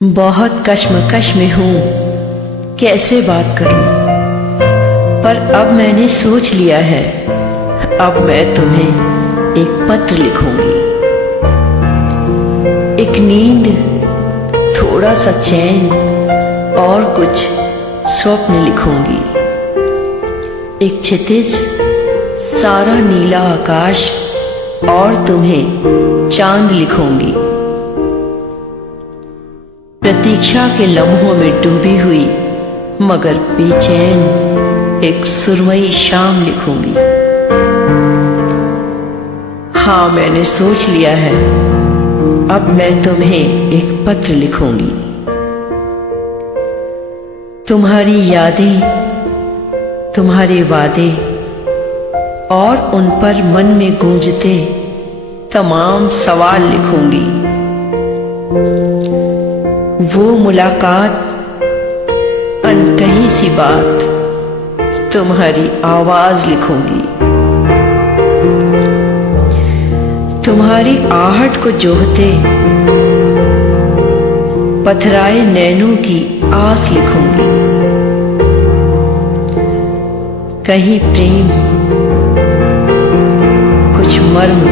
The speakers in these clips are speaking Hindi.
बहुत कश्मकश में हूँ, कैसे बात करूँ। पर अब मैंने सोच लिया है, अब मैं तुम्हें एक पत्र लिखूंगी। एक नींद, थोड़ा सा चैन और कुछ स्वप्न लिखूंगी। एक क्षितिज, सारा नीला आकाश और तुम्हें चांद लिखूंगी। प्रतीक्षा के लम्हों में डूबी हुई मगर बेचैन एक सुरमई शाम लिखूंगी। हाँ, मैंने सोच लिया है, अब मैं तुम्हें एक पत्र लिखूंगी। तुम्हारी यादें, तुम्हारे वादे और उन पर मन में गूंजते तमाम सवाल लिखूंगी। वो मुलाकात, अनकही सी बात, तुम्हारी आवाज लिखूंगी। तुम्हारी आहट को जोहते पथराए नैनों की आस लिखूंगी। कहीं प्रेम, कुछ मर्म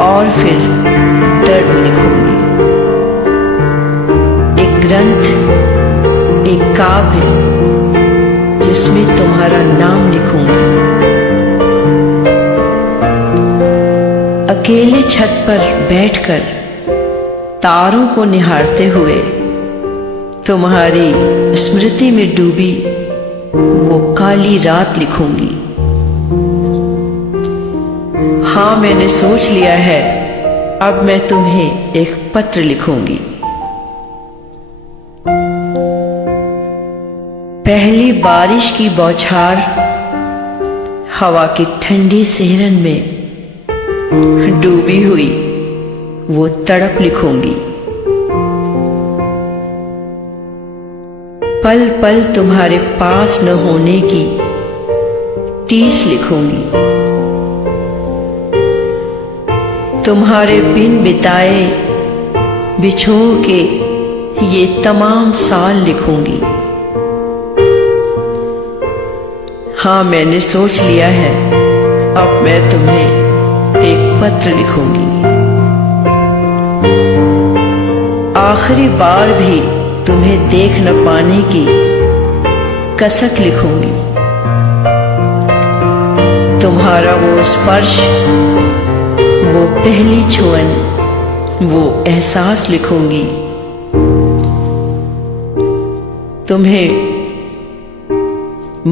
और फिर दर्द लिखूंगी। एक ग्रंथ, एक काव्य जिसमें तुम्हारा नाम लिखूंगी। अकेले छत पर बैठकर तारों को निहारते हुए तुम्हारी स्मृति में डूबी वो काली रात लिखूंगी। हाँ, मैंने सोच लिया है, अब मैं तुम्हें एक पत्र लिखूंगी। पहली बारिश की बौछार हवा की ठंडी सिहरन में डूबी हुई वो तड़प लिखूंगी। पल पल तुम्हारे पास न होने की टीस लिखूंगी। तुम्हारे बिन बिताए बिछोह के ये तमाम साल लिखूंगी। हाँ, मैंने सोच लिया है, अब मैं तुम्हें एक पत्र लिखूंगी। आखिरी बार भी तुम्हें देख न पाने की कसक लिखूंगी। तुम्हारा वो स्पर्श, वो पहली छुअन, वो एहसास लिखूंगी। तुम्हें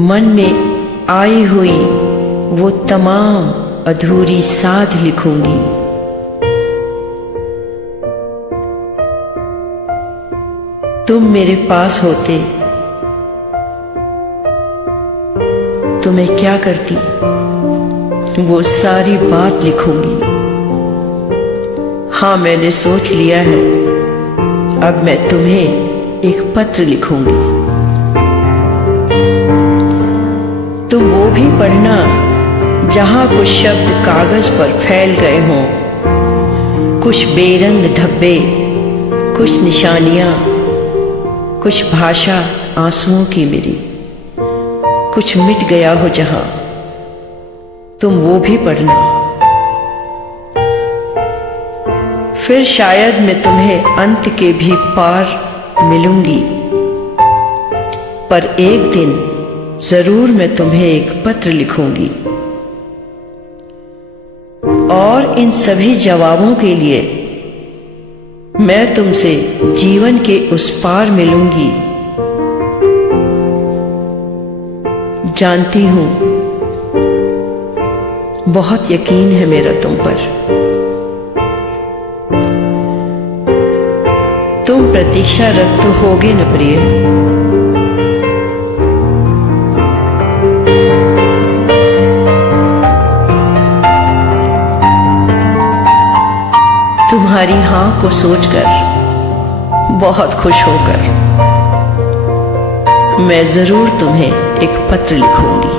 मन में आई हुई वो तमाम अधूरी साध लिखूंगी। तुम मेरे पास होते तो मैं क्या करती, वो सारी बात लिखूंगी। हाँ, मैंने सोच लिया है, अब मैं तुम्हें एक पत्र लिखूंगी। तुम वो भी पढ़ना जहां कुछ शब्द कागज पर फैल गए हों, कुछ बेरंग धब्बे, कुछ निशानियां, कुछ भाषा आंसुओं की मेरी, कुछ मिट गया हो जहां, तुम वो भी पढ़ना। फिर शायद मैं तुम्हें अंत के भी पार मिलूंगी, पर एक दिन जरूर मैं तुम्हें एक पत्र लिखूंगी। और इन सभी जवाबों के लिए मैं तुमसे जीवन के उस पार मिलूंगी। जानती हूं, बहुत यकीन है मेरा तुम पर। तुम प्रतीक्षारत तो होगे न प्रिय। तुम्हारी हाँ को सोचकर, बहुत खुश होकर मैं जरूर तुम्हें एक पत्र लिखूंगी।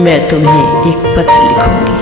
मैं तुम्हें एक पत्र लिखूंगी।